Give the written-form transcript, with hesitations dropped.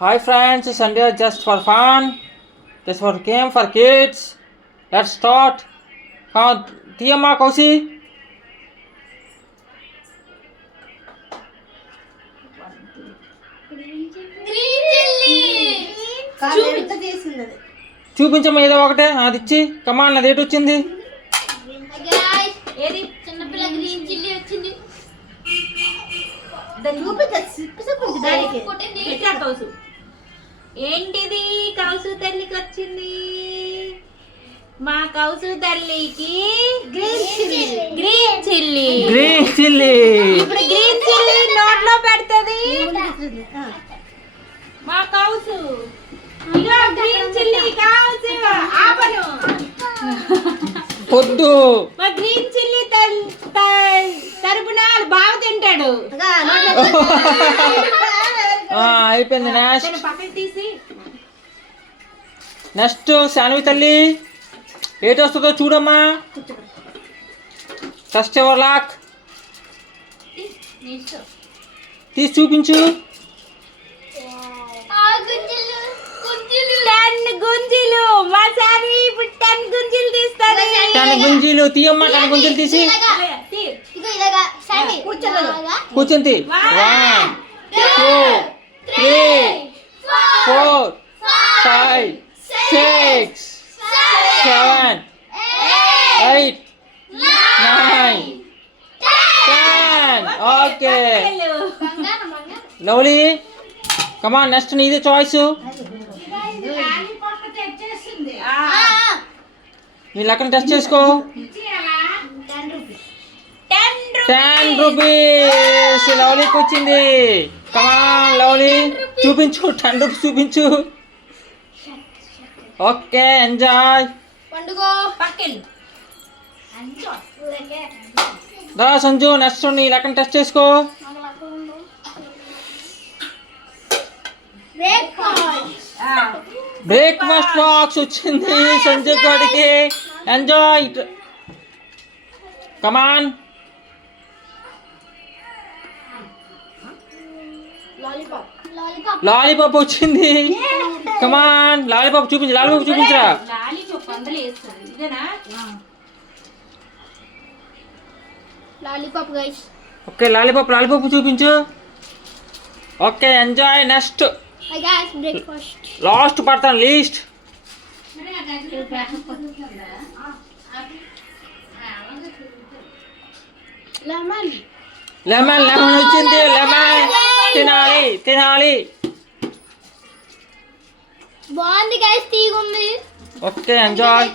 Hi friends, Sunday just for fun. Just for game for kids. Let's start. Come, Tiyama Kausi. చూపించమ్మా ఏదో ఒకటే అది ఇచ్చి కమాన్ అది ఏటి వచ్చింది ఏంటిది కౌసు తల్లికి వచ్చింది మా కౌసు తల్లికి గ్రీన్ చిల్లీ ఇప్పుడు గ్రీన్ చిల్లీ నోట్లో పెడుతుంది మా కౌసు ఇగో గ్రీన్ చిల్లీ కౌసు ఆపను పొద్దు మా గ్రీన్ చిల్లీ తరపున బాగా తింటాడు అయిపోయింది నెక్స్ట్ శాన్వి తల్లి ఏటి వస్తుందో చూడమ్మా ఫస్ట్ ఎవర్ లాక్ తీసి చూపించు 10 గుంజీలు మా శాన్వి ఇప్పుడు 10 గుంజీలు తీస్తాడు 10 గుంజీలు తీయమ్మా 10 గుంజీలు తీసి కూర్చొని తీ 1 2 3 4 5 6 7 8 9 10 ఓకే లవ్లీ కమాన్ నెక్స్ట్ నీదే చాయిస్ నీ లెక్కన టెస్ట్ చేసుకో 10 రూపీస్ లవ్లీకి వచ్చింది కమాన్ లవ్లీ చూపించు 10 రూపీస్ చూపించు ఓకే ఎంజాయ్ దా సంజు నెక్స్ట్ నీ లెక్కన టెస్ట్ చేసుకో బ్రేక్ఫాస్ట్ బాక్స్ వచ్చింది సంజు గారికి ఎంజాయ్ కమాన్ లాలీపాప్ వచ్చింది కమాన్ లాలీపాప్ చూపించు లాలీపాప్ చూపించరా ఓకే లాలీపాప్ చూపించు ఓకే ఎంజాయ్ నెక్స్ట్ లాస్ట్ పడతాను లీస్ట్ లెమన్ వచ్చింది లెమన్ తినాలి బాగుంది గైస్ తీగుంది ఓకే ఎంజాయ్